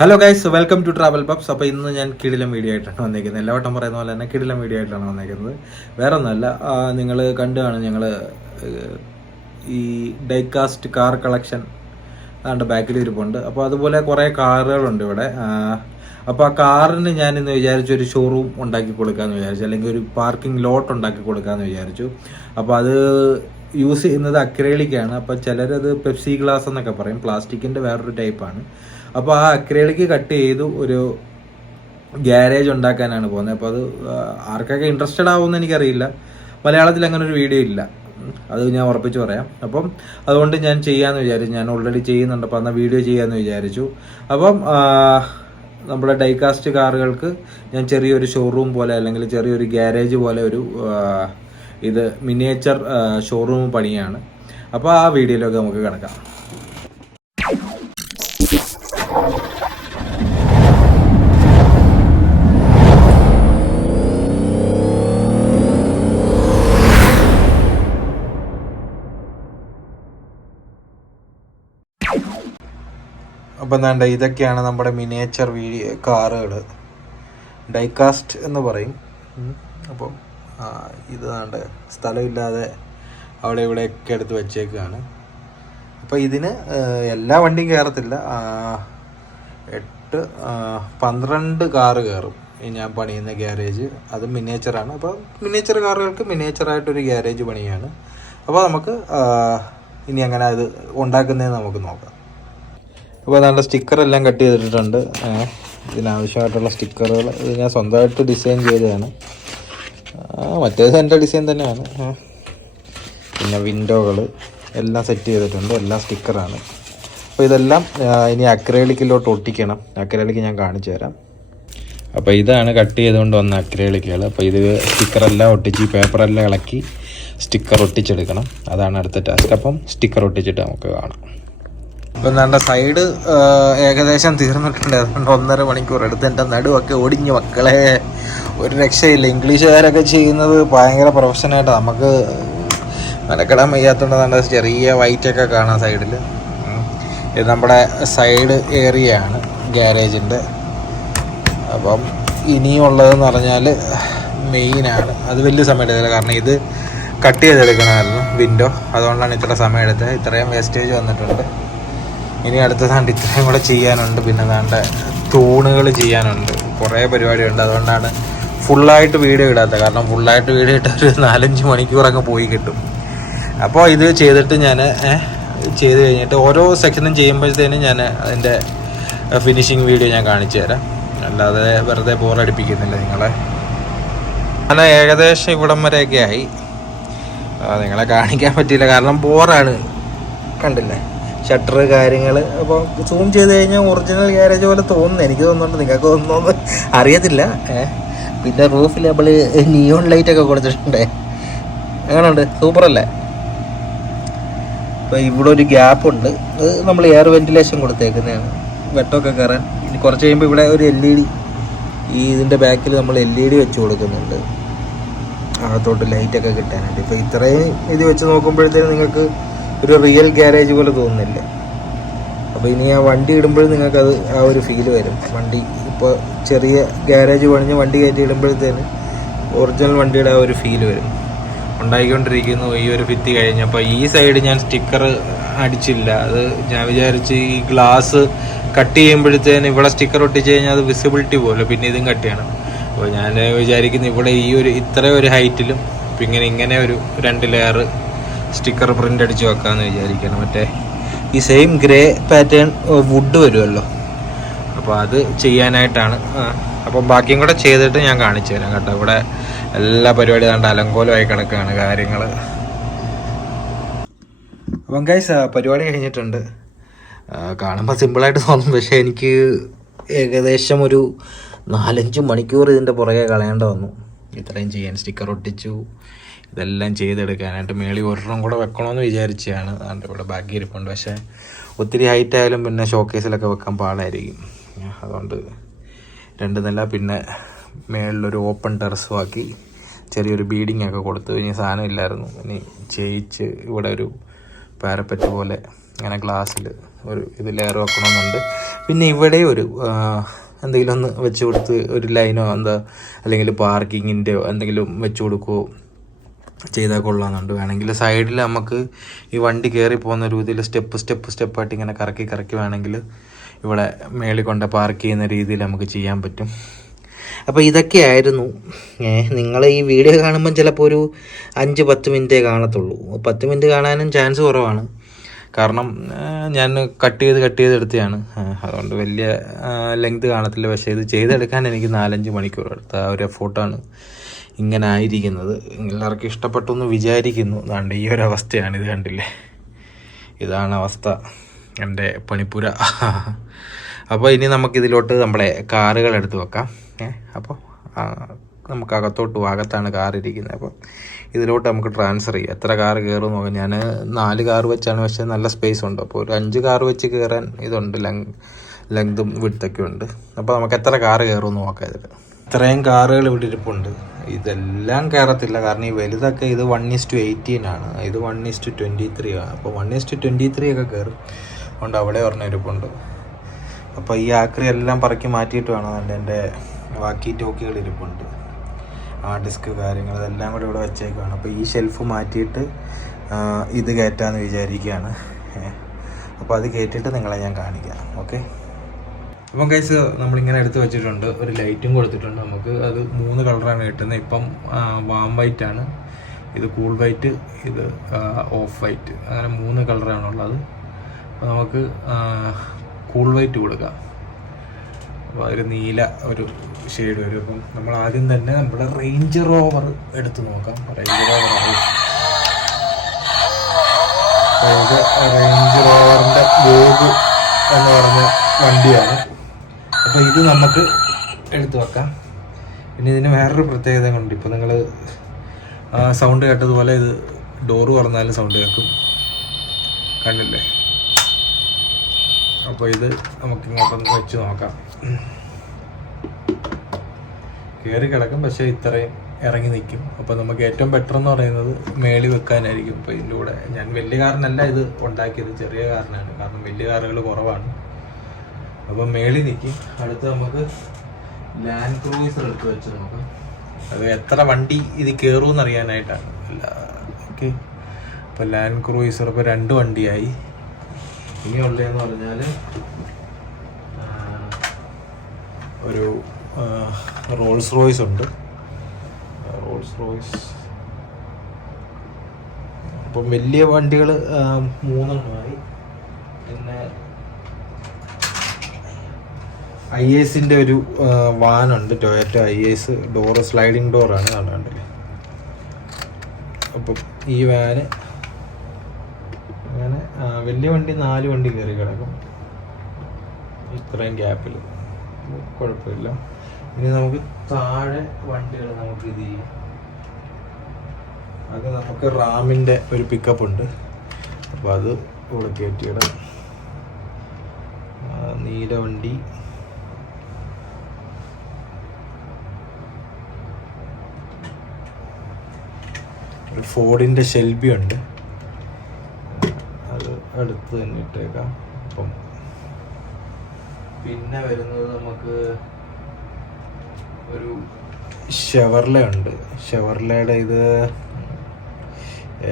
Hello guys, welcome to travel pubs. അപ്പോൾ ഇന്ന് ഞാൻ കിടിലം വീഡിയോ ആയിട്ടാണ് വന്നേക്കുന്നത്. എല്ലാവട്ടം പറയുന്ന പോലെ തന്നെ കിടിലം വീഡിയോ ആയിട്ടാണ് വന്നേക്കുന്നത്. വേറെ ഒന്നുമല്ല, നിങ്ങൾ കണ്ടു കാണും, ഞങ്ങൾ ഈ ഡൈകാസ്റ്റ് കാർ കളക്ഷൻ അതിൻ്റെ ബാക്കിൽ ഇരിപ്പുണ്ട്. അപ്പോൾ അതുപോലെ കുറേ കാറുകളുണ്ട് ഇവിടെ. അപ്പോൾ ആ കാറിന് ഞാൻ ഇന്ന് വിചാരിച്ചു ഒരു ഷോറൂം ഉണ്ടാക്കി കൊടുക്കാമെന്ന് വിചാരിച്ചു, അല്ലെങ്കിൽ ഒരു പാർക്കിംഗ് ലോട്ട് ഉണ്ടാക്കി കൊടുക്കാമെന്ന് വിചാരിച്ചു. അപ്പോൾ അത് യൂസ് ചെയ്യുന്നത് അക്രൈലിക്കാണ്. അപ്പോൾ ചിലരത് പെപ്സി ഗ്ലാസ് എന്നൊക്കെ പറയും, പ്ലാസ്റ്റിക്കിൻ്റെ വേറൊരു ടൈപ്പാണ്. അപ്പോൾ ആ അക്രൈലിക്ക് കട്ട് ചെയ്തു ഒരു ഗ്യാരേജ് ഉണ്ടാക്കാനാണ് പോകുന്നത്. അപ്പോൾ അത് ആർക്കൊക്കെ ഇൻട്രസ്റ്റഡ് ആവുമെന്ന് എനിക്കറിയില്ല. മലയാളത്തിൽ അങ്ങനെ ഒരു വീഡിയോ ഇല്ല, അത് ഞാൻ ഉറപ്പിച്ച് പറയാം. അപ്പം അതുകൊണ്ട് ഞാൻ ചെയ്യാമെന്ന് വിചാരിച്ചു. ഞാൻ ഓൾറെഡി ചെയ്യുന്നുണ്ട്, അപ്പോൾ എന്നാൽ വീഡിയോ ചെയ്യാമെന്ന് വിചാരിച്ചു. അപ്പം നമ്മുടെ ഡൈകാസ്റ്റ് കാറുകൾക്ക് ഞാൻ ചെറിയൊരു ഷോറൂം പോലെ, അല്ലെങ്കിൽ ചെറിയൊരു ഗ്യാരേജ് പോലെ ഒരു ഇത് മിനിയേച്ചർ ഷോറൂം പണിയാണ്. അപ്പോൾ ആ വീഡിയോയിലൊക്കെ നമുക്ക് കിടക്കാം. അപ്പം എന്താ, ഇതൊക്കെയാണ് നമ്മുടെ മിനിയേച്ചർ കാറുകൾ, ഡൈകാസ്റ്റ് എന്ന് പറയും. അപ്പം ഇത് വേണ്ട സ്ഥലമില്ലാതെ അവിടെ ഇവിടെയൊക്കെ എടുത്ത് വെച്ചേക്കാണ്. അപ്പോൾ ഇതിന് എല്ലാ വണ്ടിയും കയറത്തില്ല, 12 കാറ് കയറും ഈ ഞാൻ പണിയുന്ന ഗ്യാരേജ്. അത് മിനിയേച്ചറാണ്. അപ്പോൾ മിനിയേച്ചർ കാറുകൾക്ക് മിനിയേച്ചറായിട്ടൊരു ഗ്യാരേജ് പണിയാണ്. അപ്പോൾ നമുക്ക് ഇനി അങ്ങനെ അത് ഉണ്ടാക്കുന്നതെന്ന് നമുക്ക് നോക്കാം. അപ്പോൾ നമ്മുടെ സ്റ്റിക്കറെല്ലാം കട്ട് ചെയ്തിട്ടുണ്ട്. ഇതിനാവശ്യമായിട്ടുള്ള സ്റ്റിക്കറുകൾ ഇത് ഞാൻ സ്വന്തമായിട്ട് ഡിസൈൻ ചെയ്തതാണ്. മറ്റേത് എൻ്റെ ഡിസൈൻ തന്നെയാണ്. പിന്നെ വിൻഡോകൾ എല്ലാം സെറ്റ് ചെയ്തിട്ടുണ്ട്, എല്ലാം സ്റ്റിക്കറാണ്. അപ്പോൾ ഇതെല്ലാം ഇനി അക്രൈലിക്കിലോട്ട് ഒട്ടിക്കണം. അക്രൈലിക്ക് ഞാൻ കാണിച്ചു തരാം. അപ്പോൾ ഇതാണ് കട്ട് ചെയ്തുകൊണ്ട് വന്ന അക്രൈലിക്കുകൾ. അപ്പോൾ ഇത് സ്റ്റിക്കറെല്ലാം ഒട്ടിച്ച് പേപ്പറെല്ലാം ഇളക്കി സ്റ്റിക്കർ ഒട്ടിച്ചെടുക്കണം. അതാണ് അടുത്ത ടാസ്ക്. അപ്പം സ്റ്റിക്കർ ഒട്ടിച്ചിട്ട് നമുക്ക് കാണാം. ഇപ്പം നമ്മുടെ സൈഡ് ഏകദേശം തീർന്നിട്ടുണ്ട്. അതുകൊണ്ട് 1.5 മണിക്കൂർ എടുത്ത് എൻ്റെ നടുവൊക്കെ ഒടിഞ്ഞു മക്കളെ, ഒരു രക്ഷയില്ല. ഇംഗ്ലീഷുകാരൊക്കെ ചെയ്യുന്നത് ഭയങ്കര പ്രൊഫഷനായിട്ട്, നമുക്ക് മെനക്കെടാൻ വയ്യാത്തതുകൊണ്ട് നല്ല ചെറിയ വൈറ്റൊക്കെ കാണാം സൈഡിൽ. ഇത് നമ്മുടെ സൈഡ് ഏരിയയാണ് ഗ്യാരേജിൻ്റെ. അപ്പം ഇനിയുള്ളതെന്ന് പറഞ്ഞാൽ മെയിനാണ്. അത് വലിയ സമയം എടുത്തില്ല, കാരണം ഇത് കട്ട് ചെയ്തെടുക്കണമായിരുന്നു വിൻഡോ. അതുകൊണ്ടാണ് ഇത്ര സമയം എടുത്തത്. ഇത്രയും വേസ്റ്റേജ് വന്നിട്ടുണ്ട്. ഇനി അടുത്തതാണ്ട് ഇത്രയും കൂടെ ചെയ്യാനുണ്ട്. പിന്നെ അതാണ്ട് തൂണുകൾ ചെയ്യാനുണ്ട്, കുറേ പരിപാടിയുണ്ട്. അതുകൊണ്ടാണ് ഫുള്ളായിട്ട് വീഡിയോ ഇടാത്തത്. കാരണം ഫുള്ളായിട്ട് വീഡിയോ ഇട്ടാൽ ഒരു 4-5 മണിക്കൂർ അങ്ങ് പോയി കിട്ടും. അപ്പോൾ ഇത് ചെയ്തിട്ട് ഞാൻ ചെയ്ത് കഴിഞ്ഞിട്ട് ഓരോ സെക്ഷനും ചെയ്യുമ്പോഴത്തേനും ഞാൻ അതിൻ്റെ ഫിനിഷിങ് വീഡിയോ ഞാൻ കാണിച്ചു തരാം. അല്ലാതെ വെറുതെ ബോറടിപ്പിക്കുന്നില്ല നിങ്ങളെ. ഞാൻ ഏകദേശം ഇവിടം വരെയൊക്കെ ആയി. നിങ്ങളെ കാണിക്കാൻ പറ്റിയില്ല, കാരണം ബോറാണ്. കണ്ടില്ലേ ഷട്ടർ കാര്യങ്ങൾ. അപ്പോൾ സൂം ചെയ്ത് കഴിഞ്ഞാൽ ഒറിജിനൽ ഗ്യാരേജ് പോലെ തോന്നുന്നു, എനിക്ക് തോന്നുന്നുണ്ട്. നിങ്ങൾക്ക് തോന്നുന്നു അറിയത്തില്ല. പിന്നെ റൂഫിൽ നമ്മൾ നിയോൺ ലൈറ്റൊക്കെ കൊടുത്തിട്ടുണ്ട്. അങ്ങനെയുണ്ട്, സൂപ്പറല്ലേ. അപ്പോൾ ഇവിടെ ഒരു ഗ്യാപ്പുണ്ട്, അത് നമ്മൾ എയർ വെന്റിലേഷൻ കൊടുത്തേക്കുന്നതാണ്, വെട്ടമൊക്കെ കയറാൻ. ഇനി കുറച്ച് കഴിയുമ്പോൾ ഇവിടെ ഒരു LED, ഈ ഇതിൻ്റെ ബാക്കിൽ നമ്മൾ LED വെച്ച് കൊടുക്കുന്നുണ്ട്, അകത്തോട്ട് ലൈറ്റൊക്കെ കിട്ടാനായിട്ട്. ഇപ്പോൾ ഇത്രയും ഇത് വെച്ച് നോക്കുമ്പോഴത്തേനും നിങ്ങൾക്ക് ഒരു റിയൽ ഗ്യാരേജ് പോലെ തോന്നുന്നില്ല. അപ്പോൾ ഇനി ആ വണ്ടി ഇടുമ്പോഴും നിങ്ങൾക്കത് ആ ഒരു ഫീല് വരും. വണ്ടി ഇപ്പോൾ ചെറിയ ഗ്യാരേജ് പണിഞ്ഞ് വണ്ടി കയറ്റി ഇടുമ്പോഴത്തേന് ഒറിജിനൽ വണ്ടിയുടെ ആ ഒരു ഫീല് വരും. ഉണ്ടായിക്കൊണ്ടിരിക്കുന്നു ഈ ഒരു ഭിത്തി കഴിഞ്ഞപ്പോൾ. ഈ സൈഡ് ഞാൻ സ്റ്റിക്കർ അടിച്ചില്ല. അത് ഞാൻ വിചാരിച്ച് ഈ ഗ്ലാസ് കട്ട് ചെയ്യുമ്പോഴത്തേന് ഇവിടെ സ്റ്റിക്കർ ഒട്ടിച്ച് കഴിഞ്ഞാൽ അത് വിസിബിലിറ്റി പോലെ, പിന്നെ ഇതും കട്ട് ചെയ്യണം. അപ്പോൾ ഞാൻ വിചാരിക്കുന്നു ഇവിടെ ഈ ഒരു ഇത്രയും ഒരു ഹൈറ്റിലും ഇങ്ങനെ ഒരു 2 ലെയർ സ്റ്റിക്കർ പ്രിൻ്റ് അടിച്ച് വെക്കാമെന്ന് വിചാരിക്കണം. മറ്റേ ഈ സെയിം ഗ്രേ പാറ്റേൺ വുഡ് വരുമല്ലോ, അപ്പോൾ അത് ചെയ്യാനായിട്ടാണ്. അപ്പം ബാക്കിയും കൂടെ ചെയ്തിട്ട് ഞാൻ കാണിച്ചു തരാം കേട്ടോ. ഇവിടെ എല്ലാ പരിപാടി കണ്ട് അലങ്കോലമായി കിടക്കുകയാണ് കാര്യങ്ങൾ. അപ്പം ഗൈസ്, പരിപാടി കഴിഞ്ഞിട്ടുണ്ട്. കാണുമ്പോൾ സിമ്പിളായിട്ട് തോന്നും, പക്ഷേ എനിക്ക് ഏകദേശം ഒരു 4-5 മണിക്കൂർ ഇതിൻ്റെ പുറകെ കളയേണ്ട വന്നു ഇത്രയും ചെയ്യാൻ. സ്റ്റിക്കർ ഒട്ടിച്ചു, ഇതെല്ലാം ചെയ്തെടുക്കാനായിട്ട്. മേളിൽ ഒരെണ്ണം കൂടെ വെക്കണമെന്ന് വിചാരിച്ചാണ്. അതുകൊണ്ട് ഇവിടെ ബാക്കി ഇരിപ്പുണ്ട്. പക്ഷേ ഒത്തിരി ഹൈറ്റ് ആയാലും പിന്നെ ഷോക്കേസിലൊക്കെ വെക്കാൻ പാടായിരിക്കും. അതുകൊണ്ട് 2 നില, പിന്നെ മേളിലൊരു ഓപ്പൺ ടെറസും ആക്കി ചെറിയൊരു ബീഡിങ് ഒക്കെ കൊടുത്തു. ഇനി സാധനം ഇല്ലായിരുന്നു, ഇനി ചെയ്യിച്ച് ഇവിടെ ഒരു പാരപ്പറ്റ് പോലെ അങ്ങനെ ഗ്ലാസ്സിൽ ഒരു ഇത് ലെയർ വെക്കണമെന്നുണ്ട്. പിന്നെ ഇവിടെ ഒരു എന്തെങ്കിലും ഒന്ന് വെച്ച് കൊടുത്ത് ഒരു ലൈനോ എന്താ അല്ലെങ്കിൽ പാർക്കിങ്ങിൻ്റെയോ എന്തെങ്കിലും വെച്ച് കൊടുക്കുകയോ ചെയ്താൽ കൊള്ളാമെന്നുണ്ട്. വേണമെങ്കിൽ സൈഡിൽ നമുക്ക് ഈ വണ്ടി കയറി പോകുന്ന രീതിയിൽ സ്റ്റെപ്പായിട്ട് ഇങ്ങനെ കറക്കി വേണമെങ്കിൽ ഇവിടെ മേളിൽ കൊണ്ട് പാർക്ക് ചെയ്യുന്ന രീതിയിൽ നമുക്ക് ചെയ്യാൻ പറ്റും. അപ്പോൾ ഇതൊക്കെയായിരുന്നു. നിങ്ങൾ ഈ വീഡിയോ കാണുമ്പം ചിലപ്പോൾ ഒരു 5-10 മിനിറ്റേ കാണത്തുള്ളൂ. 10 മിനിറ്റ് കാണാനും ചാൻസ് കുറവാണ്. കാരണം ഞാൻ കട്ട് ചെയ്ത് എടുത്തതാണ്. അതുകൊണ്ട് വലിയ ലെങ്ത് കാണത്തില്ല. പക്ഷേ ഇത് ചെയ്തെടുക്കാൻ എനിക്ക് 4-5 മണിക്കൂർ എടുത്ത ആ ഒരു എഫോർട്ടാണ് ഇങ്ങനെ ആയിരിക്കുന്നത്. എല്ലാവർക്കും ഇഷ്ടപ്പെട്ടു എന്ന് വിചാരിക്കുന്നു. അതുകൊണ്ട് ഈ ഒരു അവസ്ഥയാണ്. ഇത് കണ്ടില്ലേ, ഇതാണ് അവസ്ഥ എൻ്റെ പണിപ്പുര. അപ്പോൾ ഇനി നമുക്കിതിലോട്ട് നമ്മളെ കാറുകൾ എടുത്ത് വെക്കാം. അപ്പോൾ നമുക്ക് അകത്താണ് കാർ ഇരിക്കുന്നത്. അപ്പോൾ ഇതിലോട്ട് നമുക്ക് ട്രാൻസ്ഫർ ചെയ്യാം. എത്ര കാർ കയറും നോക്കാം. ഞാൻ 4 കാർ വെച്ചാണ്, പക്ഷേ നല്ല സ്പേസ് ഉണ്ട്. അപ്പോൾ ഒരു 5 കാർ വെച്ച് കയറാൻ ഇതുണ്ട്, ലെങ്തും വിഡ്ത്തൊക്കെ ഉണ്ട്. അപ്പോൾ നമുക്ക് എത്ര കാർ കയറും നോക്കാം. ഇതിൽ ഇത്രയും കാറുകൾ ഇവിടെ ഇരിപ്പുണ്ട്. ഇതെല്ലാം കയറത്തില്ല, കാരണം ഈ വലുതൊക്കെ ഇത് 1:18 ആണ്, ഇത് 1:23 ആണ്. അപ്പോൾ 1:23 ഒക്കെ കയറും. അതുകൊണ്ട് അവിടെ ഒരെണ്ണം ഇരിപ്പുണ്ട്. അപ്പോൾ ഈ ആക്രി എല്ലാം പറക്കി മാറ്റിയിട്ട് വേണം. എൻ്റെ വാക്കി ടോക്കികൾ ഇരിപ്പുണ്ട്, ആ ഡിസ്ക് കാര്യങ്ങൾ ഇതെല്ലാം കൂടെ ഇവിടെ വെച്ചേക്കാണ്. അപ്പോൾ ഈ ഷെൽഫ് മാറ്റിയിട്ട് ഇത് കയറ്റാമെന്ന് വിചാരിക്കുകയാണ്. അപ്പോൾ അത് കയറ്റിയിട്ട് നിങ്ങളെ ഞാൻ കാണിക്കാം. ഓക്കെ. അപ്പം ഗൈസ് നമ്മളിങ്ങനെ എടുത്ത് വെച്ചിട്ടുണ്ട്. ഒരു ലൈറ്റും കൊടുത്തിട്ടുണ്ട്. നമുക്ക് അത് 3 കളറാണ് കിട്ടുന്നത്. ഇപ്പം വാം വൈറ്റ് ആണ്, ഇത് കൂൾ വൈറ്റ്, ഇത് ഓഫ് വൈറ്റ്, അങ്ങനെ 3 കളറാണുള്ളത്. അപ്പോൾ നമുക്ക് കൂൾ വൈറ്റ് കൊടുക്കാം. അപ്പോൾ ഒരു നീല ഒരു ഷെയ്ഡ് വരും. അപ്പം നമ്മൾ ആദ്യം തന്നെ നമ്മുടെ റേഞ്ച് റോവർ എടുത്ത് നോക്കാം. റേഞ്ച് റോവറിൻ്റെ ഗോഗ് എന്ന് പറഞ്ഞ വണ്ടിയാണ്. അപ്പോൾ ഇത് നമുക്ക് എടുത്തു വെക്കാം. പിന്നെ ഇതിന് വേറൊരു പ്രത്യേകത കൊണ്ട്, ഇപ്പോൾ നിങ്ങൾ സൗണ്ട് കേട്ടതുപോലെ ഇത് ഡോറ് തുറന്നാലും സൗണ്ട് കേൾക്കും, കണ്ടില്ലേ? അപ്പോൾ ഇത് നമുക്ക് ഇങ്ങോട്ടൊന്ന് വെച്ച് നോക്കാം. കയറി കിടക്കും, പക്ഷേ ഇത്രയും ഇറങ്ങി നിൽക്കും. അപ്പോൾ നമുക്ക് ഏറ്റവും ബെറ്റർ എന്ന് പറയുന്നത് മേളിൽ വെക്കാനായിരിക്കും. ഇപ്പോൾ ഇതിൻ്റെ കൂടെ ഞാൻ വലിയ കാറിനല്ല ഇത് ഉണ്ടാക്കിയത്, ചെറിയ കാറിനാണ്. കാരണം വലിയ കാറുകൾ കുറവാണ്. അപ്പോൾ മേളിൽ നിൽക്കും. അടുത്ത് നമുക്ക് ലാൻഡ് ക്രൂയിസർ എടുത്ത് വെച്ച് നോക്കാം. അത് എത്ര വണ്ടി ഇത് കയറുമെന്ന് അറിയാനായിട്ടാണ്. ഓക്കെ. അപ്പോൾ ലാൻഡ് ക്രൂയിസർ ഇപ്പോൾ 2 വണ്ടിയായി. ഇനിയുള്ളതെന്ന് പറഞ്ഞാൽ ഒരു റോൾസ് റോയ്സ് ഉണ്ട്. അപ്പം വലിയ വണ്ടികൾ 3 എണ്ണമായി. പിന്നെ IASൻ്റെ ഒരു വാനുണ്ട്, ടൊയോറ്റ IAS. ഡോറ് സ്ലൈഡിങ് ഡോറാണ്, കണ്ടില്ലേ? അപ്പം ഈ വാന് അങ്ങനെ വലിയ വണ്ടി 4 വണ്ടി കയറി കിടക്കും ഇത്രയും ഗ്യാപ്പിൽ, കുഴപ്പമില്ല. ഇനി നമുക്ക് താഴെ വണ്ടികൾ നമുക്ക് ഇത് ചെയ്യാം. അത് നമുക്ക് റാമിൻ്റെ ഒരു പിക്കപ്പ് ഉണ്ട്. അപ്പോൾ അത് ഇവിടെ കയറ്റിയിടാം. നീല വണ്ടി, ഒരു ഫോർഡിൻ്റെ ഷെൽബി ഉണ്ട്, അത് അടുത്ത് തന്നെ ഇട്ടേക്കാം. അപ്പം പിന്നെ വരുന്നത് നമുക്ക് ഒരു ഷെവർലെ ഉണ്ട്. ഷെവർലയുടെ ഇത്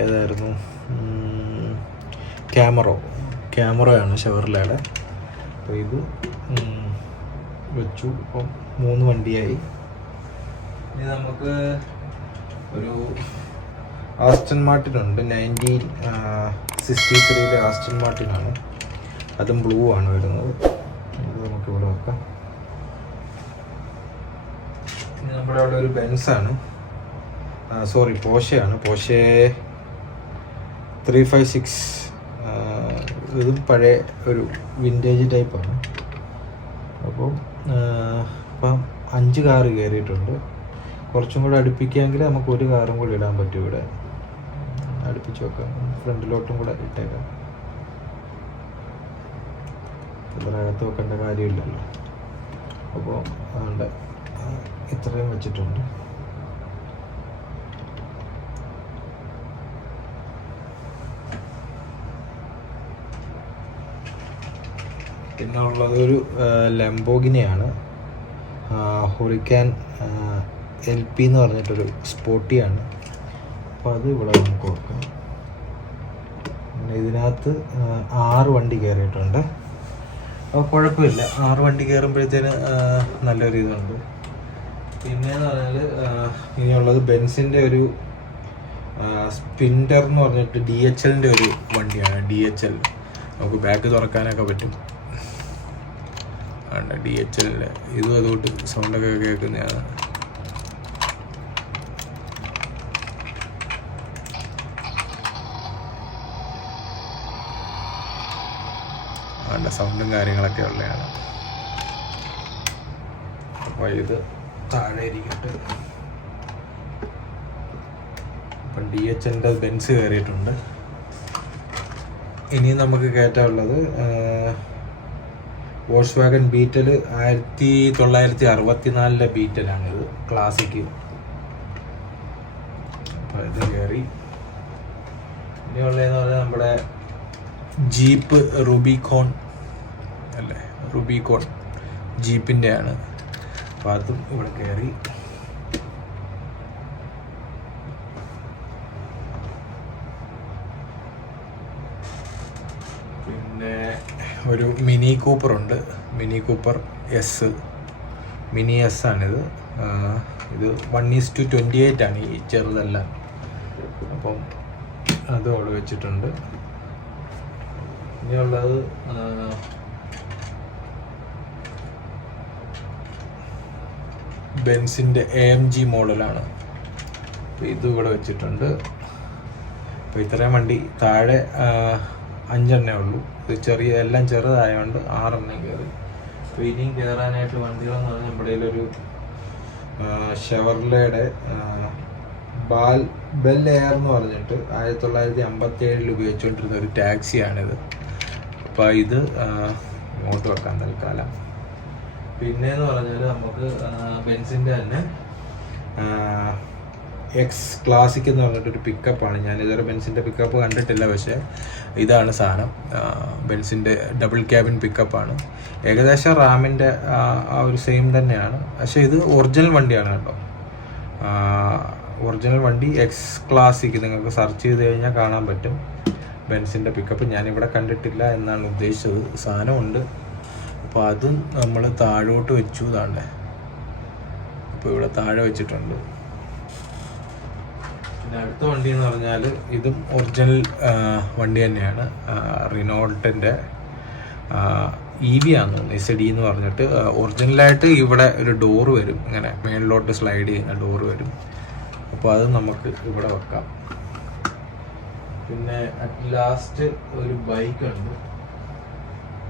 ഏതായിരുന്നു, ക്യാമറയാണ് ഷെവർലയുടെ. അപ്പോൾ ഇത് വെച്ചു. ഇപ്പം 3 വണ്ടിയായി. ഇനി നമുക്ക് ഒരു ആസ്റ്റൺ മാർട്ടിൻ ഉണ്ട്, 1963 ആസ്റ്റൺ മാർട്ടിനാണ്. അതും ബ്ലൂ ആണ് വരുന്നത്. ഇത് നമുക്കിവിടെ വെക്കാം. ഇനി നമ്മുടെ അവിടെ ഒരു ബെൻസാണ്, പോഷയാണ്. പോഷെ 356. ഇതും പഴയ ഒരു വിൻറ്റേജ് ടൈപ്പാണ്. അപ്പം 5 കാറ് കയറിയിട്ടുണ്ട്. കുറച്ചും കൂടെ അടുപ്പിക്കുകയെങ്കിൽ നമുക്ക് 1 കാറും കൂടി ഇടാൻ പറ്റും. ഇവിടെ അടുപ്പിച്ച് വെക്കാം. ഫ്രണ്ടിലോട്ടും കൂടെ ഇട്ടേക്കാം. ഇതിനകത്ത് വെക്കേണ്ട കാര്യമില്ലല്ലോ. അപ്പോൾ അതുകൊണ്ട് ഇത്രയും വെച്ചിട്ടുണ്ട്. പിന്നെ ഉള്ളത് ഒരു ലംബോഗിനിയാണ്, ഹുറിക്കാൻ LP എന്ന് പറഞ്ഞിട്ടൊരു സ്പോർട്ടിയാണ്. അപ്പോൾ അത് ഇവിടെ നമുക്ക് നോക്കാം. പിന്നെ ഇതിനകത്ത് 6 വണ്ടി കയറിയിട്ടുണ്ട്. അപ്പോൾ കുഴപ്പമില്ല, 6 വണ്ടി കയറുമ്പോഴത്തേന് നല്ലൊരു ഇതുണ്ട്. പിന്നെയെന്ന് പറഞ്ഞാൽ ഇനിയുള്ളത് ബെൻസിൻ്റെ ഒരു സ്പിൻഡർ എന്ന് പറഞ്ഞിട്ട് DHLൻ്റെ ഒരു വണ്ടിയാണ്. DHL നമുക്ക് ബാക്ക് തുറക്കാനൊക്കെ പറ്റും. DHLൻ്റെ ഇതും അതുകൊണ്ട് സൗണ്ടൊക്കെ കേൾക്കുന്നതാണ്. സൗണ്ടും കാര്യങ്ങളൊക്കെ ഉള്ളതാണ്. അപ്പോൾ ഇത് താഴെ ഇരിക്കട്ടെ. അപ്പം DHLൻ്റെ ബെൻസ് കയറിയിട്ടുണ്ട്. ഇനി നമുക്ക് കയറ്റാനുള്ളത് വോൾക്സ്വാഗൺ ബീറ്റൽ 1964 ബീറ്റലാണിത്, ക്ലാസിക്. അപ്പോൾ ഇത് കയറി. ഇനിയുള്ളതെന്ന് പറഞ്ഞാൽ നമ്മുടെ ജീപ്പ് റുബിക്കോൺ അല്ലേ, റുബിക്കോൺ ജീപ്പിൻ്റെ ആണ്. അപ്പോൾ അതും ഇവിടെ കയറി. പിന്നെ ഒരു മിനി കൂപ്പറുണ്ട്, Mini Cooper S, Mini S ആണിത്. ഇത് 1:28 ആണ് ഈ ചെറുതെല്ലാം. അപ്പം അതും അവിടെ വെച്ചിട്ടുണ്ട്. ഇനിയുള്ളത് ബെൻസിൻ്റെ AMG മോഡലാണ്. അപ്പോൾ ഇതും ഇവിടെ വെച്ചിട്ടുണ്ട്. അപ്പോൾ ഇത്രയും വണ്ടി താഴെ 5 എണ്ണേ ഉള്ളൂ. ഇത് എല്ലാം ചെറുതായതുകൊണ്ട് 6 എണ്ണം കയറി. അപ്പോൾ ഇനിയും കയറാനായിട്ട് വണ്ടികളെന്ന് പറഞ്ഞാൽ നമ്മുടെ കയ്യിലൊരു ഷെവർലയുടെ ബെൽ എയർ എന്ന് പറഞ്ഞിട്ട് 1957 ഉപയോഗിച്ചുകൊണ്ടിരുന്ന ഒരു ടാക്സിയാണിത്. അപ്പോൾ ഇത് ഇങ്ങോട്ട് വെക്കാൻ തൽക്കാലം. പിന്നെയെന്ന് പറഞ്ഞാൽ നമുക്ക് ബെൻസിൻ്റെ തന്നെ എക്സ് ക്ലാസിക് എന്ന് പറഞ്ഞിട്ടൊരു പിക്കപ്പാണ്. ഞാനിതുവരെ ബെൻസിൻ്റെ പിക്കപ്പ് കണ്ടിട്ടില്ല, പക്ഷേ ഇതാണ് സാധനം. ബെൻസിൻ്റെ ഡബിൾ ക്യാബിൻ പിക്കപ്പാണ്. ഏകദേശം റാമിൻ്റെ ആ ഒരു സെയിം തന്നെയാണ്, പക്ഷേ ഇത് ഒറിജിനൽ വണ്ടിയാണ് കേട്ടോ. ഒറിജിനൽ വണ്ടി എക്സ് ക്ലാസിക് നിങ്ങൾക്ക് സെർച്ച് ചെയ്ത് കഴിഞ്ഞാൽ കാണാൻ പറ്റും. ബെൻസിൻ്റെ പിക്കപ്പ് ഞാനിവിടെ കണ്ടിട്ടില്ല എന്നാണ് ഉദ്ദേശിച്ചത്. സാധനമുണ്ട്. അപ്പോൾ അതും നമ്മൾ താഴോട്ട് വെച്ചു. ഇതാണ്ടേ, അപ്പോൾ ഇവിടെ താഴെ വെച്ചിട്ടുണ്ട്. പിന്നെ അടുത്ത വണ്ടി എന്ന് പറഞ്ഞാൽ ഇതും ഒറിജിനൽ വണ്ടി തന്നെയാണ്. റിനോൾട്ടിൻ്റെ EV ആണെന്ന് തോന്നുന്നു, SD എന്ന് പറഞ്ഞിട്ട്. ഒറിജിനലായിട്ട് ഇവിടെ ഒരു ഡോറ് വരും, ഇങ്ങനെ മേളിലോട്ട് സ്ലൈഡ് ചെയ്യുന്ന ഡോറ് വരും. അപ്പോൾ അത് നമുക്ക് ഇവിടെ വെക്കാം. പിന്നെ അറ്റ് ലാസ്റ്റ് ഒരു ബൈക്കുണ്ട്,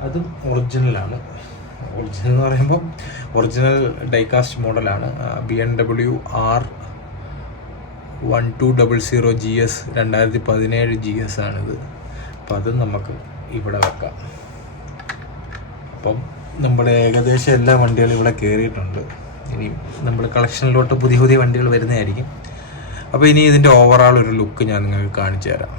അതും ഒറിജിനലാണ്. ഒറിജിനൽ എന്ന് പറയുമ്പോൾ ഒറിജിനൽ ഡൈകാസ്റ്റ് മോഡലാണ്. BMW R1200 GS 2017 GS ആണിത്. അപ്പോൾ അതും നമുക്ക് ഇവിടെ വെക്കാം. അപ്പം നമ്മുടെ ഏകദേശം എല്ലാ വണ്ടികളും ഇവിടെ കയറിയിട്ടുണ്ട്. ഇനി നമ്മൾ കളക്ഷനിലോട്ട് പുതിയ പുതിയ വണ്ടികൾ വരുന്നതായിരിക്കും. അപ്പോൾ ഇനി ഇതിൻ്റെ ഓവറോൾ ഒരു ലുക്ക് ഞാൻ നിങ്ങൾക്ക് കാണിച്ചു തരാം.